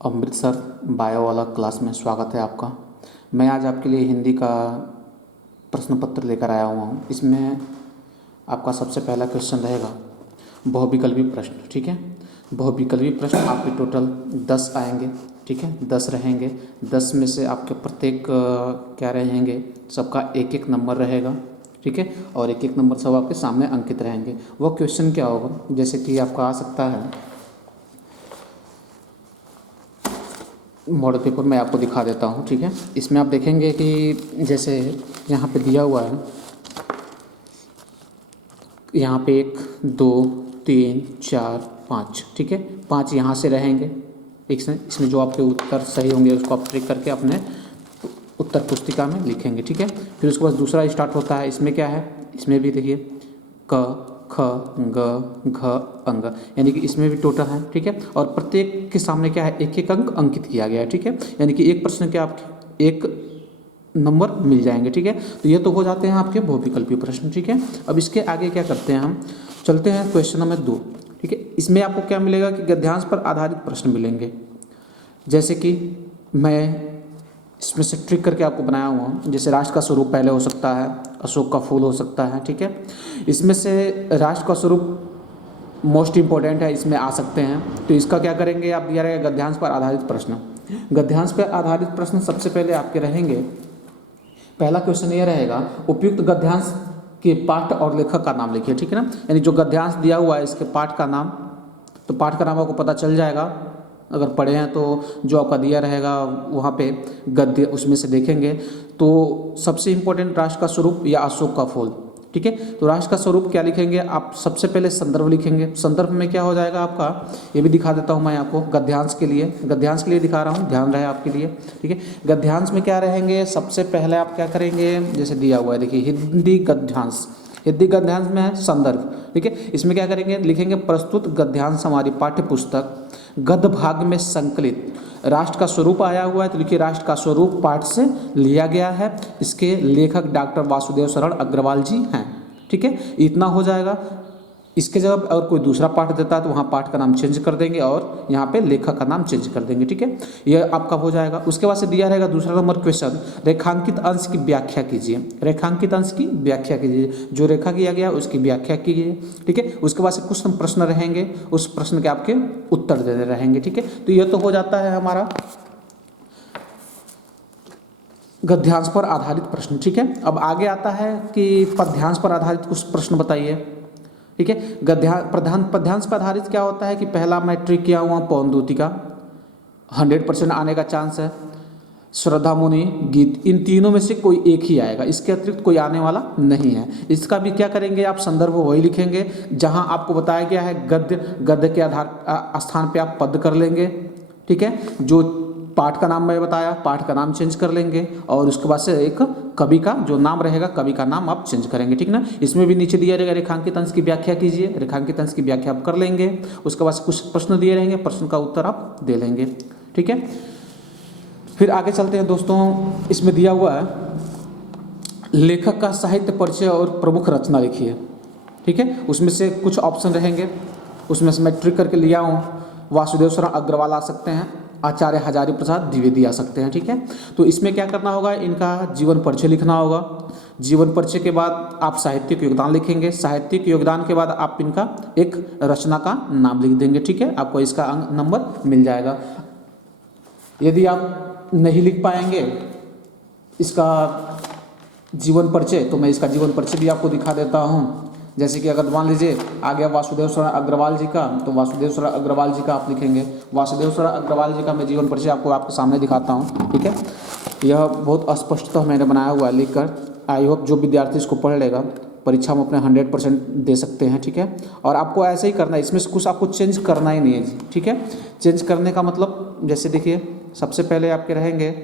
Amritsar bio वाला class में स्वागत है आपका। मैं आज आपके लिए हिंदी का प्रश्न पत्र लेकर आया हुआ हूँ। इसमें आपका सबसे पहला क्वेश्चन रहेगा बहुविकल्पी प्रश्न। ठीक है, बहुविकल्पी प्रश्न आपके टोटल 10 आएंगे। ठीक है, 10 रहेंगे। 10 में से आपके प्रत्येक क्या रहेंगे, सबका एक एक नंबर रहेगा। ठीक है, और एक एक नंबर सब आपके सामने अंकित रहेंगे। वो क्वेश्चन क्या होगा, जैसे कि आपका आ सकता है मॉडल पेपर में आपको दिखा देता हूँ। ठीक है, इसमें आप देखेंगे कि जैसे यहाँ पे दिया हुआ है, यहाँ पे 1 2 3 4 5। ठीक है, 5 यहाँ से रहेंगे। इसमें जो आपके उत्तर सही होंगे उसको आप ट्रिक करके अपने उत्तर पुस्तिका में लिखेंगे। ठीक है, फिर उसके बाद दूसरा स्टार्ट होता है। इसमें क्या है, इसमें भी देखिए क ख ग घ अंग, यानी कि इसमें भी टोटल है। ठीक है, और प्रत्येक के सामने क्या है, एक एक अंक अंकित किया गया है। ठीक है, यानी कि एक प्रश्न के आपके एक नंबर मिल जाएंगे। ठीक है, तो ये तो हो जाते हैं आपके बहुविकल्पी प्रश्न। ठीक है, अब इसके आगे क्या करते हैं, हम चलते हैं क्वेश्चन नंबर 2। ठीक है, इसमें आपको क्या मिलेगा कि गद्यांश पर आधारित प्रश्न मिलेंगे। जैसे कि मैं इसमें से ट्रिक करके आपको बनाया हुआ हूँ। जैसे राष्ट्र का स्वरूप पहले हो सकता है, अशोक का फूल हो सकता है। ठीक है, इसमें से राष्ट्र का स्वरूप मोस्ट इम्पोर्टेंट है, इसमें आ सकते हैं। तो इसका क्या करेंगे, आप दिया रहेगा गद्यांश पर आधारित प्रश्न। गद्यांश पर आधारित प्रश्न सबसे पहले आपके रहेंगे, पहला क्वेश्चन ये रहेगा उपयुक्त गद्यांश के पाठ और लेखक का नाम लिखिए। ठीक है ना, यानी जो गद्यांश दिया हुआ है इसके पाठ का नाम, तो पाठ का नाम आपको पता चल जाएगा अगर पढ़े हैं तो। जो आपका दिया रहेगा वहाँ पे गद्य उसमें से देखेंगे तो सबसे इम्पोर्टेंट राष्ट्र का स्वरूप या अशोक का फूल। ठीक है, तो राष्ट्र का स्वरूप क्या लिखेंगे आप, सबसे पहले संदर्भ लिखेंगे। संदर्भ में क्या हो जाएगा आपका, ये भी दिखा देता हूँ मैं आपको गद्यांश के लिए दिखा रहा हूँ, ध्यान रहे आपके लिए। ठीक है, गद्यांश में क्या रहेंगे, सबसे पहले आप क्या करेंगे, जैसे दिया हुआ है देखिए हिंदी गद्यांश। हिंदी गद्यांश में है संदर्भ। ठीक है, इसमें क्या करेंगे, लिखेंगे प्रस्तुत गद्यांश हमारी पाठ्य पुस्तक गद्य भाग में संकलित। राष्ट्र का स्वरूप आया हुआ है तो लिखिए राष्ट्र का स्वरूप पाठ से लिया गया है, इसके लेखक डॉक्टर वासुदेव शरण अग्रवाल जी हैं। ठीक है, इतना हो जाएगा। इसके जब और कोई दूसरा पाठ देता है तो वहाँ पाठ का नाम चेंज कर देंगे और यहाँ पे लेखक का नाम चेंज कर देंगे। ठीक है, यह आपका हो जाएगा। उसके बाद से दिया रहेगा दूसरा नंबर क्वेश्चन, रेखांकित अंश की व्याख्या कीजिए। रेखांकित अंश की व्याख्या कीजिए, जो रेखा किया गया उसकी व्याख्या कीजिए। ठीक है, उसके बाद से कुछ प्रश्न रहेंगे, उस प्रश्न के आपके उत्तर देने रहेंगे। ठीक है, तो यह तो हो जाता है हमारा गद्यांश पर आधारित प्रश्न। ठीक है, अब आगे आता है कि पद्यांश पर आधारित कुछ प्रश्न बताइए। ठीक है, पद्यांश पर आधारित क्या होता है कि पहला मैं ट्रिक किया हुआ पौनद्युति का 100% आने का चांस है, श्रद्धा मुनि गीत, इन तीनों में से कोई एक ही आएगा, इसके अतिरिक्त कोई आने वाला नहीं है। इसका भी क्या करेंगे आप, संदर्भ वही लिखेंगे जहां आपको बताया गया है गद्य के आधार स्थान पे आप पद कर लेंगे। ठीक है, जो पाठ का नाम मैं बताया, पाठ का नाम चेंज कर लेंगे और उसके बाद से एक कवि का जो नाम रहेगा, कवि का नाम आप चेंज करेंगे। ठीक ना, इसमें भी नीचे दिया रहेगा रेखांकित अंश की व्याख्या कीजिए, रेखांकित अंश की व्याख्या आप कर लेंगे। उसके बाद से कुछ प्रश्न दिए रहेंगे, प्रश्न का उत्तर आप दे लेंगे। ठीक है, फिर आगे चलते हैं दोस्तों। इसमें दिया हुआ है लेखक का साहित्य परिचय और प्रमुख रचना लिखिए। ठीक है, उसमें से कुछ ऑप्शन रहेंगे, उसमें से मैं ट्रिक करके लिया हूँ। वासुदेव शरण अग्रवाल आ सकते हैं, आचार्य हजारी प्रसाद द्विवेदी आ सकते हैं। ठीक है, तो इसमें क्या करना होगा, इनका जीवन परिचय लिखना होगा। जीवन परिचय के बाद आप साहित्यिक योगदान लिखेंगे, साहित्यिक योगदान के बाद आप इनका एक रचना का नाम लिख देंगे। ठीक है, आपको इसका अंक नंबर मिल जाएगा। यदि आप नहीं लिख पाएंगे इसका जीवन परिचय तो मैं इसका जीवन परिचय भी आपको दिखा देता हूँ। जैसे कि अगर मान लीजिए आ गया वासुदेव शरण अग्रवाल जी का, तो वासुदेव शरण अग्रवाल जी का आप लिखेंगे। वासुदेव शरण अग्रवाल जी का मैं जीवन परिचय आपको आपके सामने दिखाता हूँ। ठीक है, यह बहुत स्पष्ट तो मैंने बनाया हुआ है लिख कर। आई होप जो विद्यार्थी इसको पढ़ लेगा परीक्षा में अपने 100% दे सकते हैं। ठीक है, और आपको ऐसे ही करना है, इसमें से कुछ आपको चेंज करना ही नहीं है। ठीक है, चेंज करने का मतलब जैसे देखिए सबसे पहले आपके रहेंगे,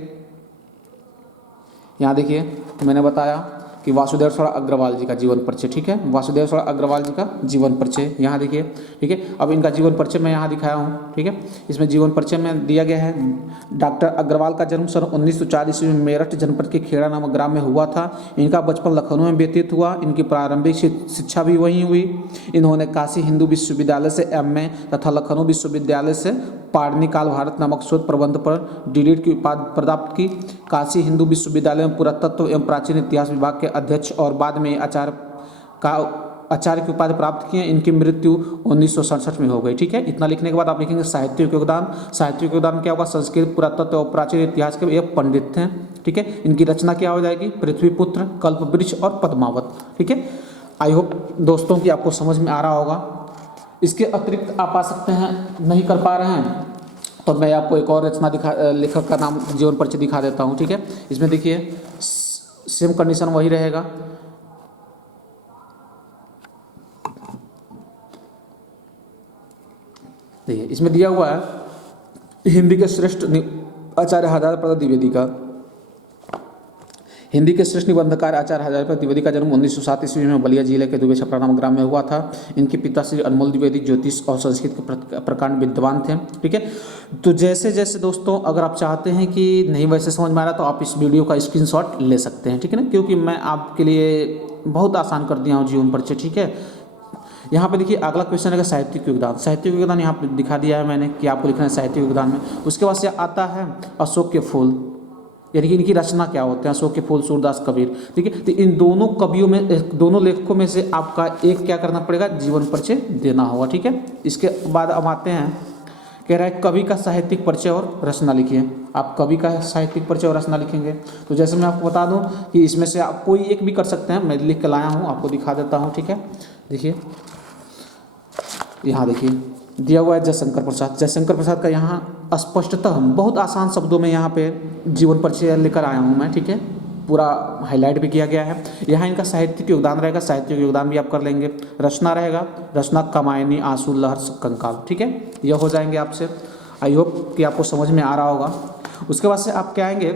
यहाँ देखिए मैंने बताया कि वासुदेव अग्रवाल जी का जीवन परिचय, ठीक है, वासुदेव अग्रवाल जी का जीवन परिचय यहाँ देखिए, ठीक है। अब इनका जीवन परिचय मैं यहाँ दिखाया हूँ, ठीक है। इसमें जीवन परिचय में दिया गया है डॉक्टर अग्रवाल का जन्म सन 1940 ईस्वी में मेरठ जनपद के खेड़ा नामक ग्राम में हुआ था। इनका बचपन लखनऊ में व्यतीत हुआ। इनकी प्रारंभिक शिक्षा भी वहीं हुई। इन्होंने काशी हिंदू विश्वविद्यालय से एमए तथा लखनऊ विश्वविद्यालय से पाणिनि काल भारत नामक शोध प्रबंध पर डीलिट की उपाधि प्राप्त की। काशी हिंदू विश्वविद्यालय में पुरातत्व एवं प्राचीन इतिहास विभाग के अध्यक्ष और बाद में आचार्य की उपाधि प्राप्त किए। इनकी मृत्यु 1967 में हो गई, ठीक है। इतना लिखने के बाद आप लिखेंगे साहित्यिक योगदान। साहित्यिक योगदान क्या होगा? संस्कृत, पुरातत्व और प्राचीन इतिहास के ये पंडित थे, ठीक है। इनकी रचना क्या हो जाएगी? पृथ्वीपुत्र, कल्पवृक्ष और पद्मावत, ठीक है। आई होप दोस्तों की आपको समझ में आ रहा होगा। इसके अतिरिक्त आप आ सकते हैं, नहीं कर पा रहे हैं तो मैं आपको एक और रचना लेखक का नाम जीवन परिचय दिखा देता हूँ, ठीक है। इसमें देखिए सेम कंडीशन वही रहेगा। देखिए इसमें दिया हुआ है हिंदी के श्रेष्ठ आचार्य हजारी प्रसाद द्विवेदी का, हिंदी के श्रेष्ठ निबंधकार आचार्य हजारी प्रसाद द्विवेदी का जन्म 1907 ईस्वी में बलिया जिले के दुबे छपरा नामक ग्राम में हुआ था। इनके पिता श्री अनमोल द्विवेदी ज्योतिष और संस्कृत के प्रकांड विद्वान थे, ठीक है। तो जैसे जैसे दोस्तों अगर आप चाहते हैं कि नहीं वैसे समझ में आ रहा तो आप इस वीडियो का स्क्रीनशॉट ले सकते हैं, ठीक है ना, क्योंकि मैं आपके लिए बहुत आसान कर दिया हूँ जीवन परिचय, ठीक है। यहाँ पे देखिए अगला क्वेश्चन है साहित्यिक योगदान। साहित्यिक योगदान यहाँ पे दिखा दिया है मैंने कि आपको लिखना है साहित्यिक योगदान में। उसके बाद से आता है अशोक के फूल, यानी कि इनकी रचना क्या होते हैं? अशोक के फूल, सूरदास कबीर, ठीक है। तो इन दोनों कवियों में, दोनों लेखकों में से आपका एक क्या करना पड़ेगा? जीवन परिचय देना होगा, ठीक है। इसके बाद अब आते हैं, कह रहा है कवि का साहित्यिक परिचय और रचना लिखिए। आप कवि का साहित्यिक परिचय और रचना लिखेंगे तो जैसे मैं आपको बता दूं कि इसमें से आप कोई एक भी कर सकते हैं। मैं लिख के लाया हूँ, आपको दिखा देता हूँ, ठीक है। देखिए यहाँ देखिए दिया हुआ है जयशंकर प्रसाद। जयशंकर प्रसाद का यहाँ स्पष्टतः बहुत आसान शब्दों में यहाँ पे जीवन परिचय लेकर आया हूँ मैं, ठीक है। पूरा हाईलाइट भी किया गया है। यहाँ इनका साहित्यिक योगदान रहेगा, साहित्यिक योगदान भी आप कर लेंगे। रचना रहेगा, रचना कामायनी, आंसू, लहर, कंकाल, ठीक है। यह हो जाएंगे आपसे। आई होप कि आपको समझ में आ रहा होगा। उसके बाद से आप क्या आएंगे?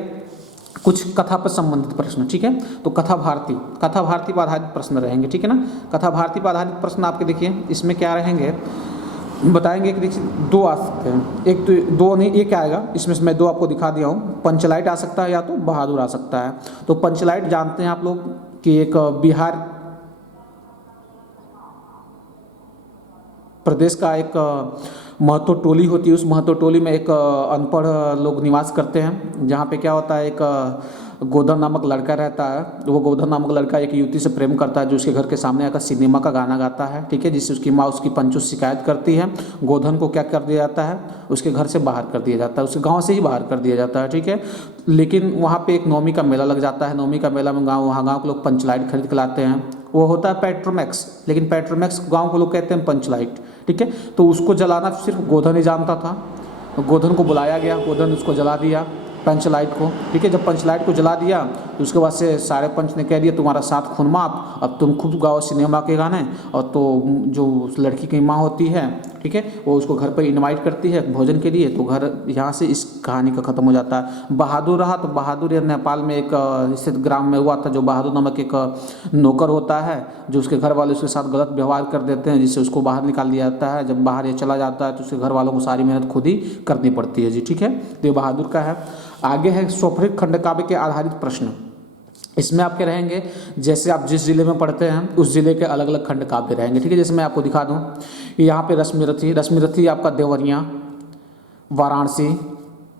कुछ कथा पर संबंधित प्रश्न, ठीक है। तो कथा भारती पर आधारित प्रश्न रहेंगे, ठीक है ना। कथा भारती पर आधारित प्रश्न आपके देखिए इसमें क्या रहेंगे बताएंगे कि देखिए दो आ सकते हैं, एक तो दो नहीं, एक क्या आएगा इसमें से मैं दो आपको दिखा दिया हूँ। पंचलाइट आ सकता है या तो बहादुर आ सकता है। तो पंचलाइट जानते हैं आप लोग कि एक बिहार प्रदेश का एक महतो टोली होती है। उस महतो टोली में एक अनपढ़ लोग निवास करते हैं, जहाँ पे क्या होता है एक गोधन नामक लड़का रहता है। वो गोधन नामक लड़का एक युवती से प्रेम करता है जो उसके घर के सामने आकर सिनेमा का गाना गाता है, ठीक है। जिससे उसकी माँ उसकी पंचों शिकायत करती है। गोधन को क्या कर दिया जाता है? उसके घर से बाहर कर दिया जाता है, उसके गाँव से ही बाहर कर दिया जाता है, ठीक है। लेकिन वहाँ पे एक नवमी का मेला लग जाता है। नवमी का मेला में वहाँ गाँव के लोग पंचलाइट खरीद के लाते हैं। वो होता है पेट्रोमैक्स, लेकिन पेट्रोमैक्स गाँव के लोग कहते हैं पंचलाइट, ठीक है। तो उसको जलाना सिर्फ गोधन ही जानता था। गोधन को बुलाया गया, गोधन उसको जला दिया पंचलाइट को, ठीक है। जब पंचलाइट को जला दिया तो उसके बाद से सारे पंच ने कह दिया तुम्हारा साथ खून माफ, अब तुम खूब गाओ सिनेमा के गाने। और तो जो उस लड़की की माँ होती है, ठीक है, वो उसको घर पर इनवाइट करती है भोजन के लिए। तो घर यहाँ से इस कहानी का ख़त्म हो जाता है। बहादुर रहा तो बहादुर ये नेपाल में एक स्थित ग्राम में हुआ था। जो बहादुर नामक एक नौकर होता है, जो उसके घर वाले उसके साथ गलत व्यवहार कर देते हैं, जिससे उसको बाहर निकाल दिया जाता है। जब बाहर ये चला जाता है तो उसके घर वालों को सारी मेहनत खुद ही करनी पड़ती है जी, ठीक है। तो ये बहादुर का है। आगे है स्वप्निक खंडकाव्य के आधारित प्रश्न। इसमें आपके रहेंगे जैसे आप जिस जिले में पढ़ते हैं उस जिले के अलग अलग खंड काव्य रहेंगे, ठीक है। जैसे मैं आपको दिखा दूं कि यहाँ पे रश्मिरथी आपका देवरिया, वाराणसी,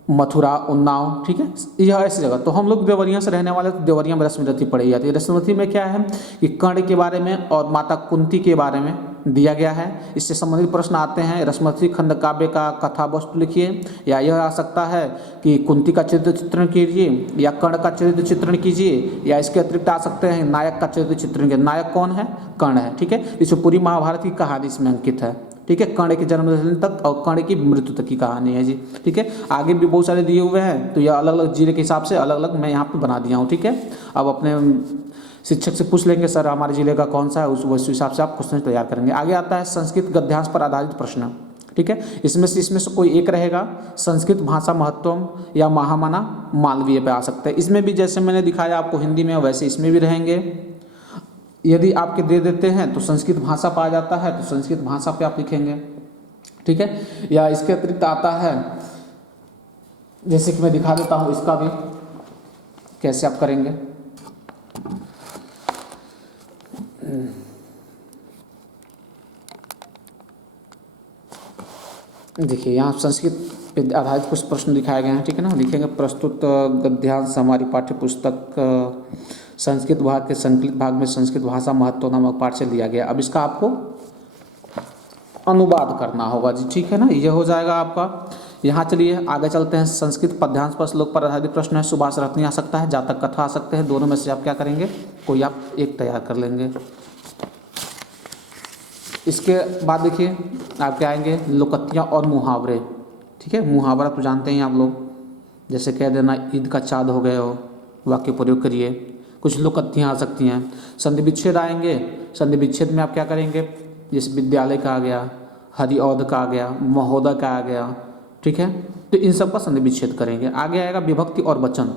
मथुरा, उन्नाव, ठीक है। यह ऐसी जगह, तो हम लोग देवरिया से रहने वाले, तो देवरिया में रश्मिरथी पढ़ी जाती है। रश्मिरथी में क्या है कि कर्ण के बारे में और माता कुंती के बारे में दिया गया है। इससे संबंधित प्रश्न आते हैं। रश्मिरथी खंड काव्य का कथा वस्तु लिखिए, या यह आ सकता है कि कुंती का चरित्र चित्रण कीजिए, या कर्ण का चरित्र चित्रण कीजिए, या इसके अतिरिक्त आ सकते हैं नायक का चरित्र चित्रण कीजिए। नायक कौन है? कर्ण है, ठीक है। इसमें पूरी महाभारत की कहानी इसमें अंकित है, ठीक है। कर्ण के जन्म तक और कर्ण की मृत्यु तक की कहानी है जी, ठीक है। आगे भी बहुत सारे दिए हुए हैं, तो यह अलग अलग जिले के हिसाब से अलग अलग मैं यहाँ पे बना दिया हूँ, ठीक है। अब अपने शिक्षक से पूछ लेंगे सर हमारे जिले का कौन सा है, उस हिसाब से आप क्वेश्चन तैयार करेंगे। आगे आता है संस्कृत गद्यांश पर आधारित प्रश्न, ठीक है। इसमें से कोई एक रहेगा। संस्कृत भाषा महत्वम या महामना मालवीय पे आ सकता है। इसमें भी जैसे मैंने दिखाया आपको हिंदी में वैसे इसमें भी रहेंगे। यदि आपके दे देते हैं तो संस्कृत भाषा पे आ जाता है तो संस्कृत भाषा पे आप लिखेंगे, ठीक है। या इसके अतिरिक्त आता है, जैसे कि मैं दिखा देता हूँ इसका भी कैसे आप करेंगे। देखिए यहाँ संस्कृत पे आधारित कुछ प्रश्न दिखाए गए हैं, ठीक है ना। लिखेंगे प्रस्तुत गद्यांश हमारी पाठ्य पुस्तक संस्कृत भाग के संकलित भाग में संस्कृत भाषा महत्व नामक पाठ से लिया गया। अब इसका आपको अनुवाद करना होगा जी, ठीक है ना। ये हो जाएगा आपका। यहाँ चलिए आगे चलते हैं। संस्कृत पद्यांश पर श्लोक पर आधारित प्रश्न है। सुभाष रत्नी आ सकता है, जातक कथा आ सकते हैं। दोनों में से आप क्या करेंगे, कोई आप एक तैयार कर लेंगे। इसके बाद देखिए आपके आएंगे लोकतियाँ और मुहावरे, ठीक है। मुहावरा तो जानते हैं आप लोग, जैसे कह देना ईद का चाँद हो गए हो, वाक्य प्रयोग करिए। कुछ लोकतियाँ आ सकती हैं। संधि विच्छेद आएंगे। संधि विच्छेद में आप क्या करेंगे, जैसे विद्यालय का आ गया, हरिऔध का आ गया, महोदय का आ गया, ठीक है। तो इन सब का संधि विच्छेद करेंगे। आगे आएगा विभक्ति और वचन,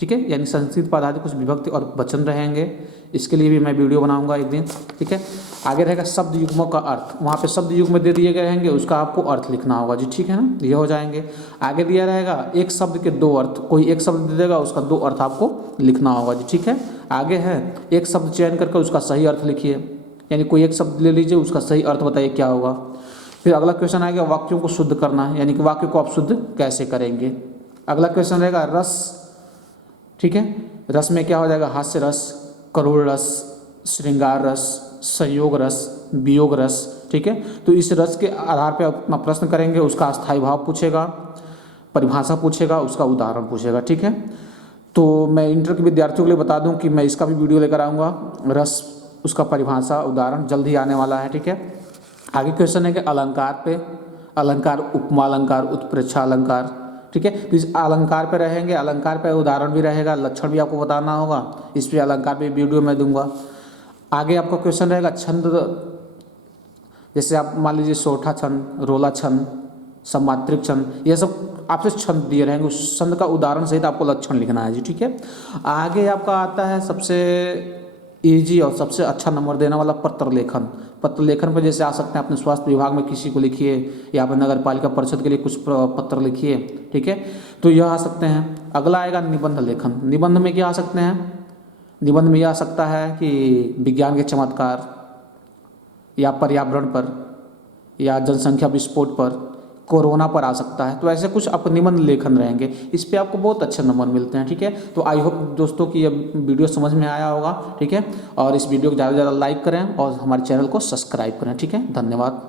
ठीक है। यानी संस्कृत पर आधारित कुछ विभक्ति और वचन रहेंगे। इसके लिए भी मैं वीडियो बनाऊंगा एक दिन, ठीक है। आगे रहेगा शब्द युग्मों का अर्थ। वहाँ पे शब्द युग्म दे दिए गए रहेंगे, उसका आपको अर्थ लिखना होगा जी, ठीक है ना। ये हो जाएंगे। आगे दिया रहेगा एक शब्द के दो अर्थ। कोई एक शब्द दे देगा, उसका दो अर्थ आपको लिखना होगा जी, ठीक है। आगे है एक शब्द चयन करके उसका सही अर्थ लिखिए। यानी कोई एक शब्द ले लीजिए, उसका सही अर्थ बताइए क्या होगा। फिर अगला क्वेश्चन आएगा वाक्यों को शुद्ध करना है, यानी कि वाक्य को आप शुद्ध कैसे करेंगे। अगला क्वेश्चन रहेगा रस, ठीक है। रस में क्या हो जाएगा, हास्य रस, करुण रस, श्रृंगार रस, संयोग रस, वियोग रस, ठीक है। तो इस रस के आधार पर अपना प्रश्न करेंगे। उसका अस्थायी भाव पूछेगा, परिभाषा पूछेगा, उसका उदाहरण पूछेगा, ठीक है। तो मैं इंटर के विद्यार्थियों के लिए बता दूं कि मैं इसका भी वीडियो लेकर आऊँगा। रस, उसका परिभाषा, उदाहरण जल्द ही आने वाला है, ठीक है। आगे क्वेश्चन है कि अलंकार पे, अलंकार, उपमा अलंकार, उत्प्रेक्षा अलंकार, ठीक है। तो इस अलंकार पे रहेंगे। अलंकार पे उदाहरण भी रहेगा, लक्षण भी आपको बताना होगा। इस पे अलंकार पे वीडियो मैं दूंगा। आगे आपका क्वेश्चन रहेगा छंद, जैसे आप मान लीजिए सोठा छंद, रोला छंद, सम्मात्रिक छंद, ये सब आपसे छंद दिए रहेंगे। उस छंद का उदाहरण सहित आपको लक्षण लिखना है जी, ठीक है। आगे आपका आता है सबसे ईजी और सबसे अच्छा नंबर देने वाला पत्र लेखन। पत्र लेखन पर जैसे आ सकते हैं अपने स्वास्थ्य विभाग में किसी को लिखिए, या अपने नगर पालिका परिषद के लिए कुछ पत्र लिखिए, ठीक है। तो यह आ सकते हैं। अगला आएगा निबंध लेखन। निबंध में क्या आ सकते हैं, निबंध में यह आ सकता है कि विज्ञान के चमत्कार, या पर्यावरण पर, या जनसंख्या विस्फोट पर, कोरोना पर आ सकता है। तो ऐसे कुछ आपको निबंध लेखन रहेंगे। इस पे आपको बहुत अच्छे नंबर मिलते हैं, ठीक है। तो आई होप दोस्तों कि ये वीडियो समझ में आया होगा, ठीक है। और इस वीडियो को ज़्यादा से ज़्यादा लाइक करें और हमारे चैनल को सब्सक्राइब करें, ठीक है। धन्यवाद।